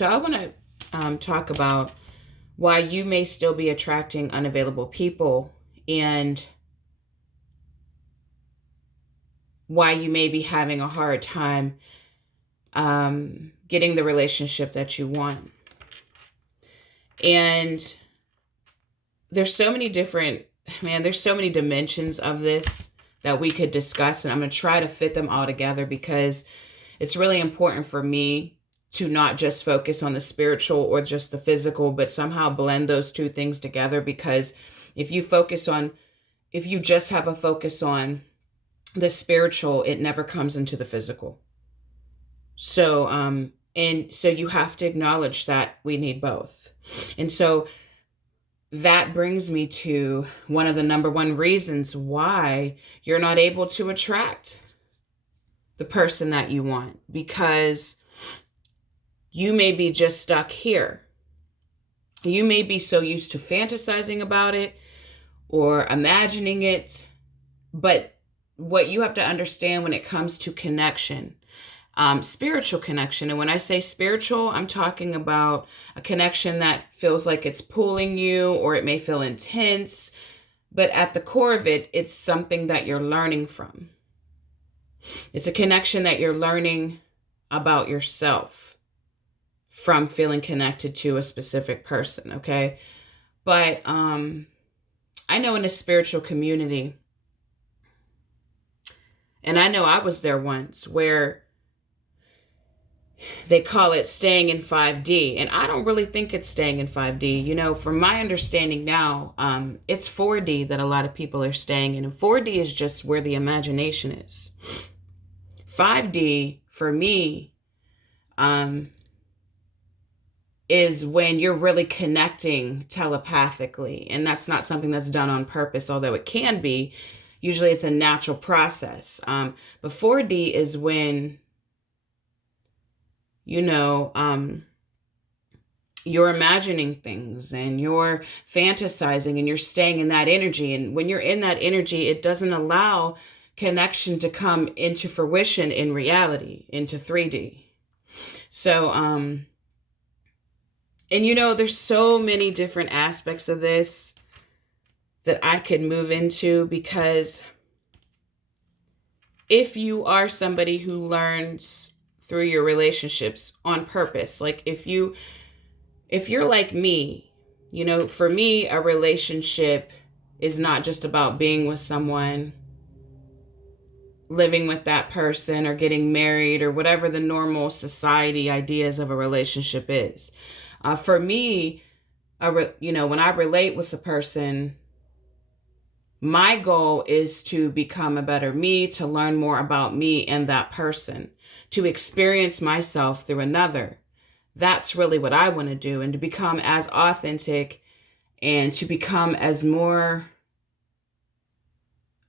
So I want to talk about why you may still be attracting unavailable people and why you may be having a hard time getting the relationship that you want. And there's so many there's so many dimensions of this that we could discuss, and I'm going to try to fit them all together because it's really important for me to not just focus on the spiritual or just the physical, but somehow blend those two things together. Because if you just have a focus on the spiritual, it never comes into the physical. So, and so you have to acknowledge that we need both. And so that brings me to one of the number one reasons why you're not able to attract the person that you want, because you may be just stuck here. You may be so used to fantasizing about it or imagining it, but what you have to understand when it comes to connection, spiritual connection. And when I say spiritual, I'm talking about a connection that feels like it's pulling you, or it may feel intense, but at the core of it, it's something that you're learning from. It's a connection that you're learning about yourself from feeling connected to a specific person, okay? But I know in a spiritual community, and I know I was there once, where they call it staying in 5D. And I don't really think it's staying in 5D. You know, from my understanding now, it's 4D that a lot of people are staying in. And 4D is just where the imagination is. 5D, for me, is when you're really connecting telepathically. And that's not something that's done on purpose, although it can be. Usually it's a natural process. But 4D is when, you're imagining things and you're fantasizing and you're staying in that energy. And when you're in that energy, it doesn't allow connection to come into fruition in reality, into 3D. So, and there's so many different aspects of this that I could move into, because if you are somebody who learns through your relationships on purpose, like if you're like me, for me, a relationship is not just about being with someone, living with that person, or getting married, or whatever the normal society ideas of a relationship is. For me, when I relate with a person, my goal is to become a better me, to learn more about me and that person, to experience myself through another. That's really what I want to do, and to become as authentic and to become as more,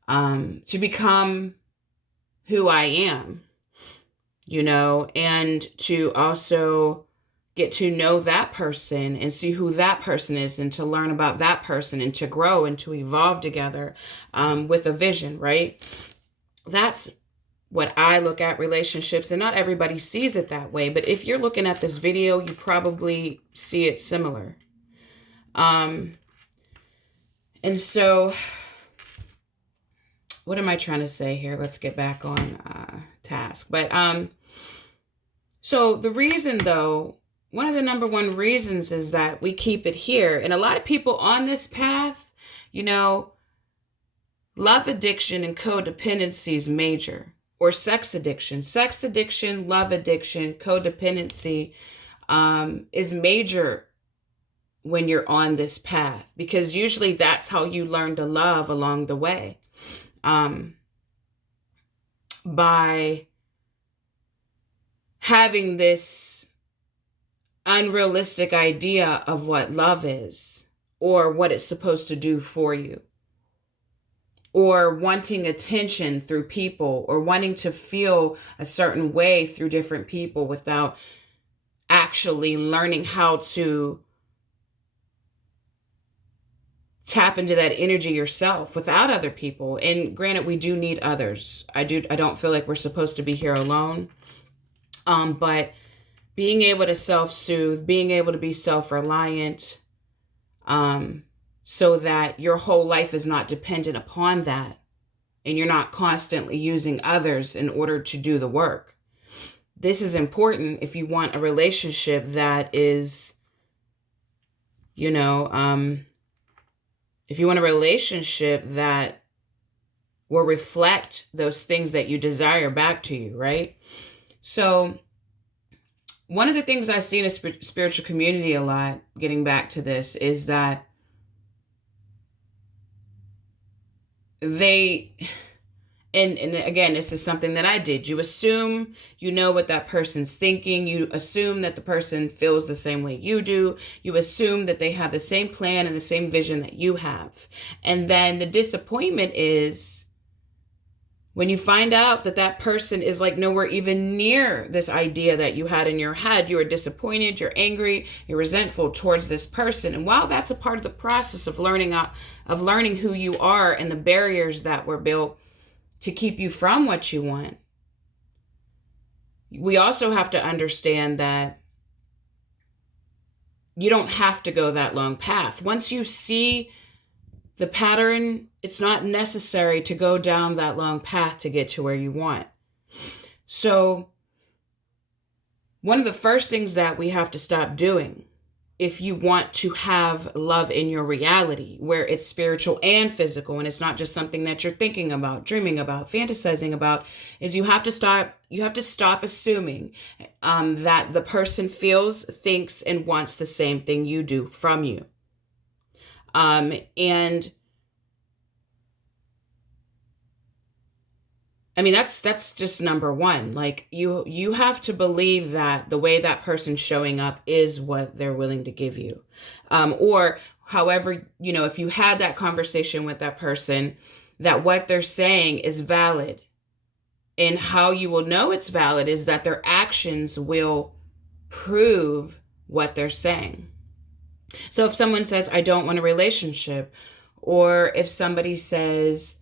to become who I am, and to also get to know that person and see who that person is, and to learn about that person, and to grow and to evolve together with a vision, right? That's what I look at relationships, and not everybody sees it that way. But if you're looking at this video, you probably see it similar. And so what am I trying to say here? Let's get back on task. But so the reason, though, one of the number one reasons is that we keep it here. And a lot of people on this path, love addiction and codependency is major. Or sex addiction, love addiction, codependency is major when you're on this path, because usually that's how you learn to love along the way. By having this unrealistic idea of what love is, or what it's supposed to do for you, or wanting attention through people, or wanting to feel a certain way through different people without actually learning how to tap into that energy yourself without other people. And granted, we do need others. I don't feel like we're supposed to be here alone. But being able to self-soothe, being able to be self-reliant, so that your whole life is not dependent upon that, and you're not constantly using others in order to do the work. This is important if you want a relationship that is, if you want a relationship that will reflect those things that you desire back to you, right? So one of the things I see in a spiritual community a lot, getting back to this, is that they, and again, this is something that I did. You assume you know what that person's thinking. You assume that the person feels the same way you do. You assume that they have the same plan and the same vision that you have. And then the disappointment is when you find out that that person is like nowhere even near this idea that you had in your head. You are disappointed, you're angry, you're resentful towards this person. And while that's a part of the process of learning who you are and the barriers that were built to keep you from what you want, we also have to understand that you don't have to go that long path. Once you see the pattern, it's not necessary to go down that long path to get to where you want. So one of the first things that we have to stop doing, if you want to have love in your reality, where it's spiritual and physical, and it's not just something that you're thinking about, dreaming about, fantasizing about, is you have to stop assuming that the person feels, thinks, and wants the same thing you do from you. And I mean, that's just number one. Like you have to believe that the way that person's showing up is what they're willing to give you. Or however, if you had that conversation with that person, that what they're saying is valid. And how you will know it's valid is that their actions will prove what they're saying. So if someone says, I don't want a relationship, or if somebody says,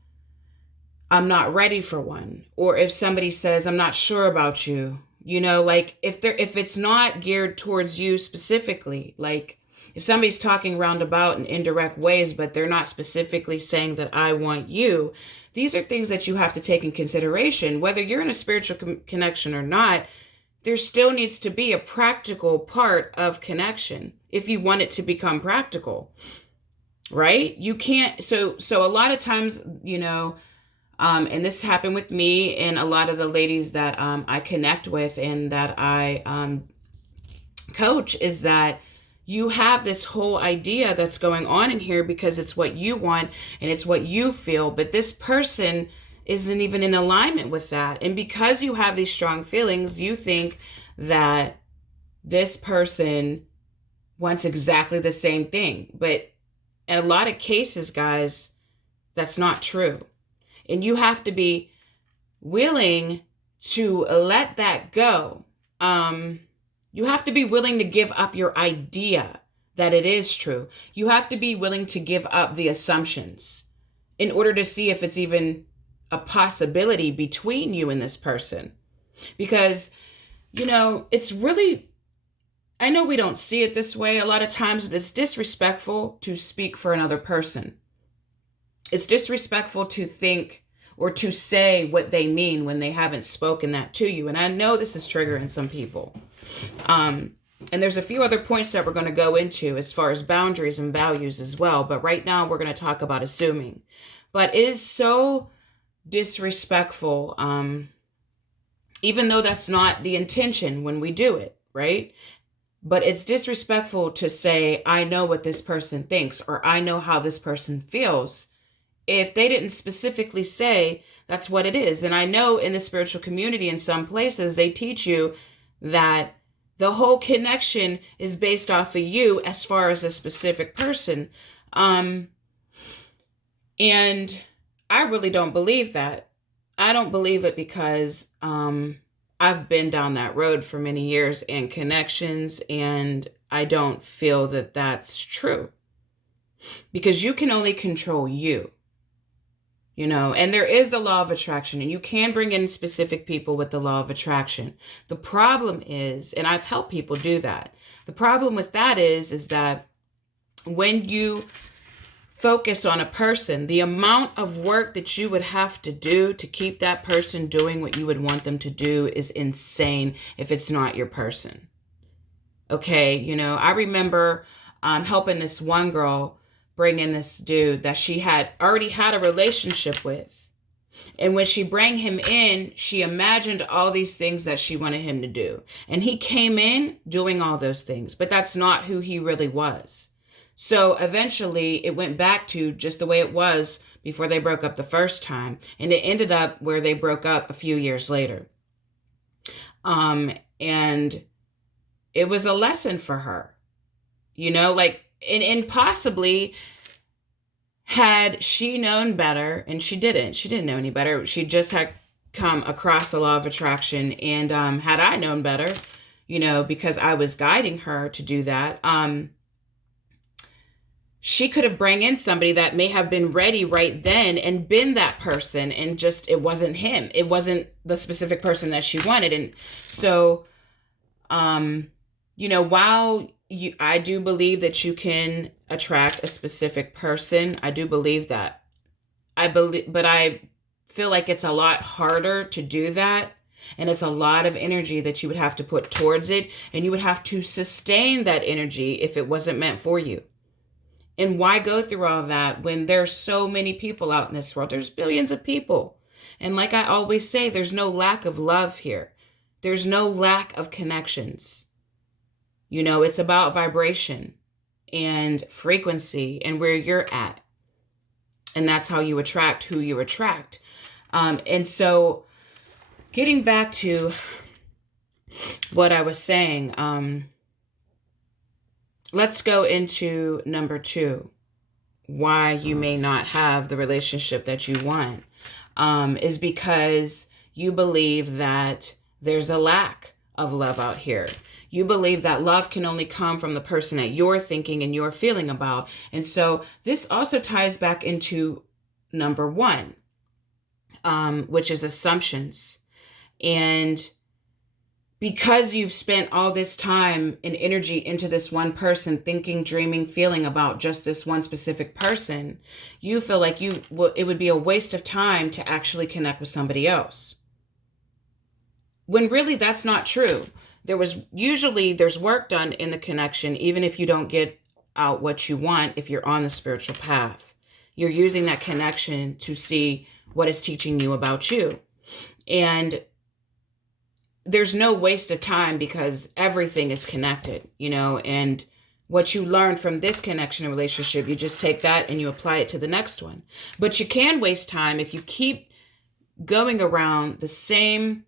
I'm not ready for one, or if somebody says, I'm not sure about you, like if it's not geared towards you specifically, like if somebody's talking roundabout in indirect ways, but they're not specifically saying that I want you, these are things that you have to take in consideration. Whether you're in a spiritual connection or not, there still needs to be a practical part of connection if you want it to become practical, right? You can't, so a lot of times, and this happened with me and a lot of the ladies that I connect with and that I coach, is that you have this whole idea that's going on in here because it's what you want and it's what you feel, but this person isn't even in alignment with that. And because you have these strong feelings, you think that this person wants exactly the same thing. But in a lot of cases, guys, that's not true. And you have to be willing to let that go. You have to be willing to give up your idea that it is true. You have to be willing to give up the assumptions in order to see if it's even a possibility between you and this person. Because, it's really, I know we don't see it this way a lot of times, but it's disrespectful to speak for another person. It's disrespectful to think or to say what they mean when they haven't spoken that to you. And I know this is triggering some people. And there's a few other points that we're going to go into as far as boundaries and values as well. But right now we're going to talk about assuming. But it is so disrespectful, even though that's not the intention when we do it, right? But it's disrespectful to say, I know what this person thinks, or I know how this person feels, if they didn't specifically say that's what it is. And I know in the spiritual community, in some places, they teach you that the whole connection is based off of you as far as a specific person. And I really don't believe that. I don't believe it because I've been down that road for many years and connections, and I don't feel that that's true. Because you can only control you. And there is the law of attraction, and you can bring in specific people with the law of attraction. The problem is, and I've helped people do that. The problem with that is that when you focus on a person, the amount of work that you would have to do to keep that person doing what you would want them to do is insane if it's not your person. Okay, I remember helping this one girl bring in this dude that she had already had a relationship with. And when she brought him in, she imagined all these things that she wanted him to do. And he came in doing all those things, but that's not who he really was. So eventually it went back to just the way it was before they broke up the first time. And it ended up where they broke up a few years later. And it was a lesson for her, and possibly had she known better, and she didn't know any better. She just had come across the law of attraction. And had I known better, because I was guiding her to do that, she could have brought in somebody that may have been ready right then and been that person, and just, it wasn't him. It wasn't the specific person that she wanted. And so, while I do believe that you can attract a specific person, I do believe that. But I feel like it's a lot harder to do that. And it's a lot of energy that you would have to put towards it. And you would have to sustain that energy if it wasn't meant for you. And why go through all that when there's so many people out in this world? There's billions of people. And like I always say, there's no lack of love here. There's no lack of connections. It's about vibration and frequency and where you're at. And that's how you attract who you attract. And so getting back to what I was saying, let's go into number 2. Why you may not have the relationship that you want is because you believe that there's a lack of love out here. You believe that love can only come from the person that you're thinking and you're feeling about. And so this also ties back into number 1, which is assumptions. And because you've spent all this time and energy into this one person, thinking, dreaming, feeling about just this one specific person, you feel like it would be a waste of time to actually connect with somebody else. When really that's not true. There's work done in the connection, even if you don't get out what you want. If you're on the spiritual path, you're using that connection to see what is teaching you about you. And there's no waste of time because everything is connected, and what you learn from this connection and relationship, you just take that and you apply it to the next one. But you can waste time if you keep going around the same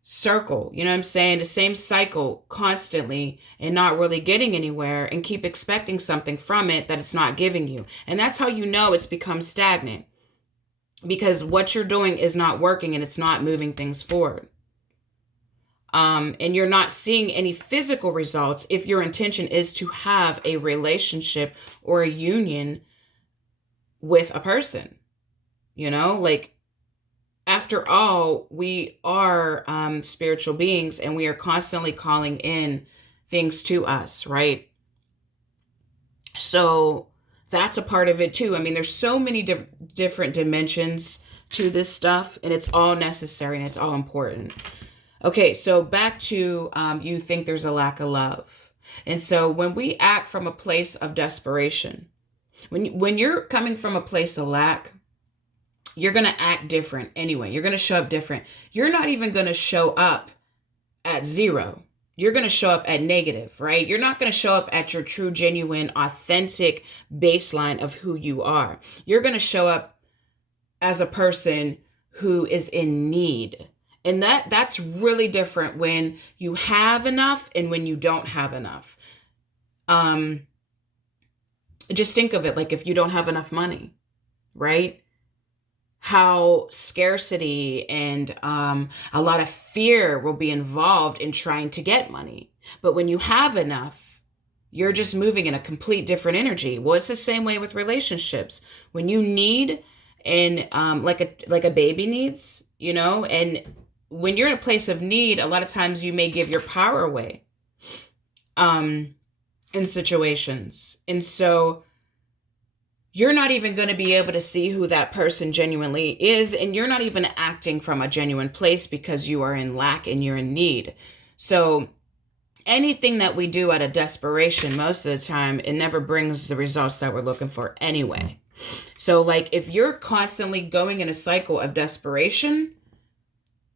circle, the same cycle constantly and not really getting anywhere, and keep expecting something from it that it's not giving you. And that's how it's become stagnant, because what you're doing is not working and it's not moving things forward. And you're not seeing any physical results if your intention is to have a relationship or a union with a person. After all, we are spiritual beings, and we are constantly calling in things to us, right? So that's a part of it too. There's so many different dimensions to this stuff, and it's all necessary and it's all important. Okay, so back to you think there's a lack of love. And so when we act from a place of desperation, when you're coming from a place of lack, you're going to act different anyway. You're going to show up different. You're not even going to show up at 0. You're going to show up at negative, right? You're not going to show up at your true, genuine, authentic baseline of who you are. You're going to show up as a person who is in need. And that's really different when you have enough and when you don't have enough. Just think of it like if you don't have enough money, right? How scarcity and a lot of fear will be involved in trying to get money. But when you have enough, you're just moving in a complete different energy. Well, it's the same way with relationships. When you need and like a baby needs, you know. And when you're in a place of need, a lot of times you may give your power away in situations. And so you're not even going to be able to see who that person genuinely is, and you're not even acting from a genuine place because you are in lack and you're in need. So anything that we do out of desperation, most of the time, it never brings the results that we're looking for anyway. So like if you're constantly going in a cycle of desperation,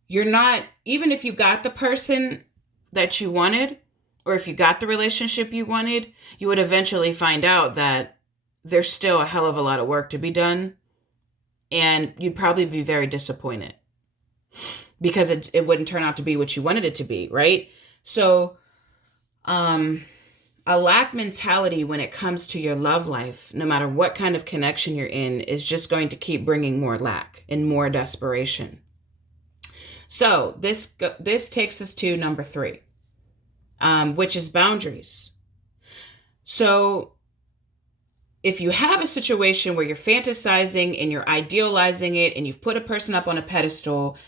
you're not, even if you got the person that you wanted, or if you got the relationship you wanted, you would eventually find out that there's still a hell of a lot of work to be done. And you'd probably be very disappointed because it wouldn't turn out to be what you wanted it to be, right? So a lack mentality when it comes to your love life, no matter what kind of connection you're in, is just going to keep bringing more lack and more desperation. So this takes us to number 3, which is boundaries. So if you have a situation where you're fantasizing and you're idealizing it and you've put a person up on a pedestal,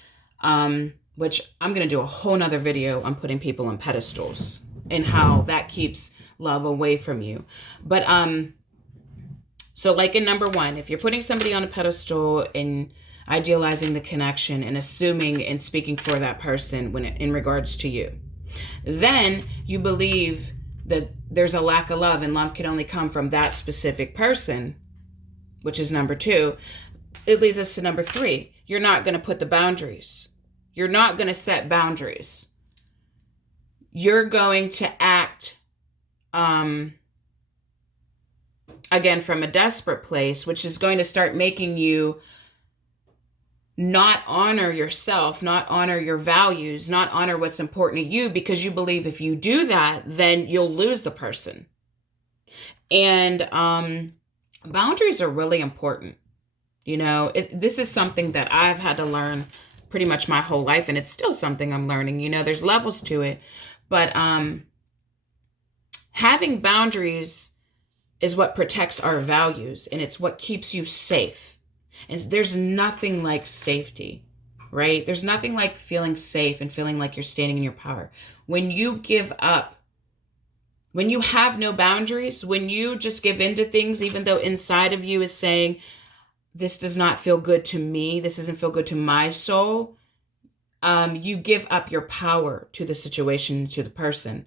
which I'm going to do a whole nother video on putting people on pedestals and how that keeps love away from you. But so like in number 1, if you're putting somebody on a pedestal and idealizing the connection and assuming and speaking for that person when in regards to you, then you believe that there's a lack of love and love can only come from that specific person, which is number 2. It leads us to number 3. You're not going to put the boundaries. You're not going to set boundaries. You're going to act, again, from a desperate place, which is going to start making you not honor yourself, not honor your values, not honor what's important to you, because you believe if you do that, then you'll lose the person. And boundaries are really important. You know, this is something that I've had to learn pretty much my whole life, and it's still something I'm learning. You know, there's levels to it, but having boundaries is what protects our values, and it's what keeps you safe. And there's nothing like safety, right? There's nothing like feeling safe and feeling like you're standing in your power. When you give up, when you have no boundaries, when you just give in to things, even though inside of you is saying, this does not feel good to me, this doesn't feel good to my soul, you give up your power to the situation, to the person.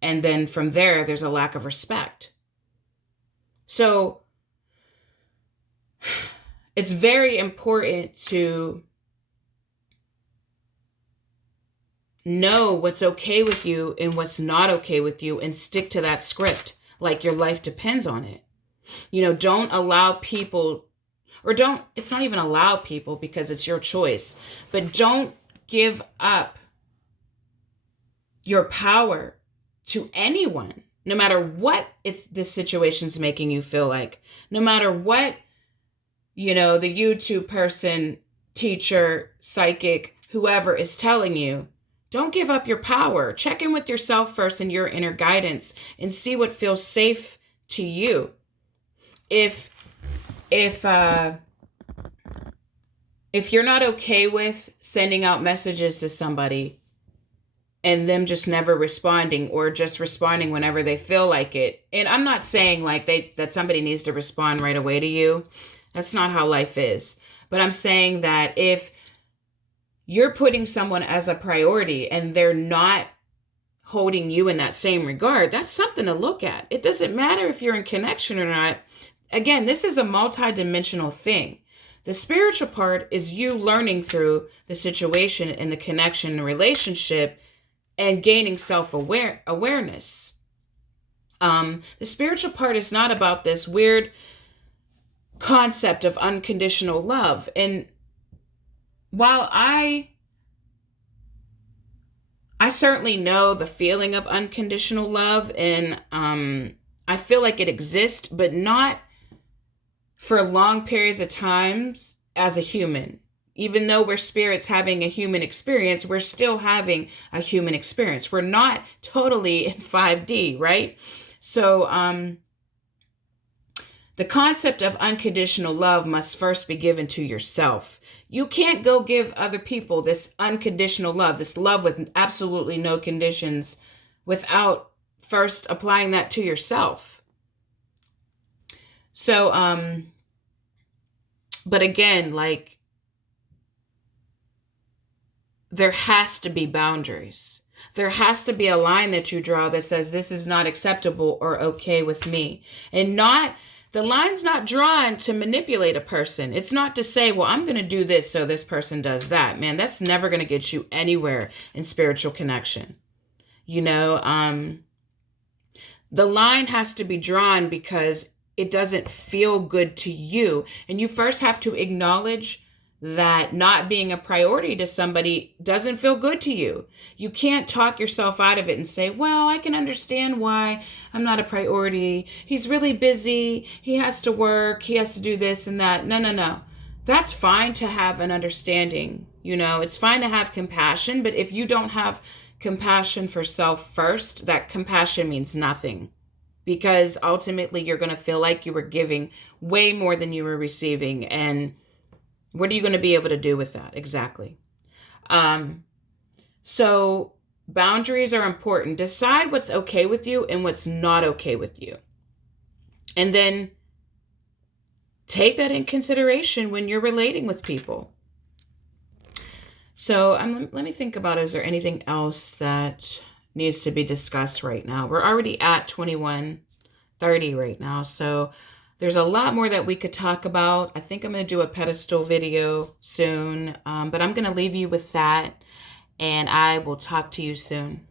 And then from there, there's a lack of respect. So it's very important to know what's okay with you and what's not okay with you and stick to that script like your life depends on it. You know, don't allow people, or don't, it's not even allow people because it's your choice, but don't give up your power to anyone, no matter what this situation's making you feel like, no matter what, you know, the YouTube person, teacher, psychic, whoever is telling you. Don't give up your power. Check in with yourself first and your inner guidance and see what feels safe to you. If you're not okay with sending out messages to somebody and them just never responding, or just responding whenever they feel like it, and I'm not saying like that somebody needs to respond right away to you. That's not how life is. But I'm saying that if you're putting someone as a priority and they're not holding you in that same regard, that's something to look at. It doesn't matter if you're in connection or not. Again, this is a multidimensional thing. The spiritual part is you learning through the situation and the connection and relationship and gaining self-awareness. The spiritual part is not about this weird concept of unconditional love. And while I certainly know the feeling of unconditional love, and I feel like it exists, but not for long periods of times as a human. Even though we're spirits having a human experience, we're still having a human experience. We're not totally in 5D, right? So The concept of unconditional love must first be given to yourself. You can't go give other people this unconditional love, this love with absolutely no conditions, without first applying that to yourself. So, but again, like, there has to be boundaries. There has to be a line that you draw that says this is not acceptable or okay with me. And not, the line's not drawn to manipulate a person. It's not to say, well, I'm going to do this so this person does that. Man, that's never going to get you anywhere in spiritual connection. You know, the line has to be drawn because it doesn't feel good to you. And you first have to acknowledge that not being a priority to somebody doesn't feel good to you. You can't talk yourself out of it and say, well, I can understand why I'm not a priority. He's really busy. He has to work. He has to do this and that. No, no, no. That's fine to have an understanding. You know, it's fine to have compassion, but if you don't have compassion for self first, that compassion means nothing. Because ultimately you're going to feel like you were giving way more than you were receiving. And what are you going to be able to do with that? Exactly. So boundaries are important. Decide what's okay with you and what's not okay with you. And then take that in consideration when you're relating with people. So let me think about, is there anything else that needs to be discussed right now? We're already at 21:30 right now. So there's a lot more that we could talk about. I think I'm going to do a pedestal video soon, but I'm going to leave you with that, and I will talk to you soon.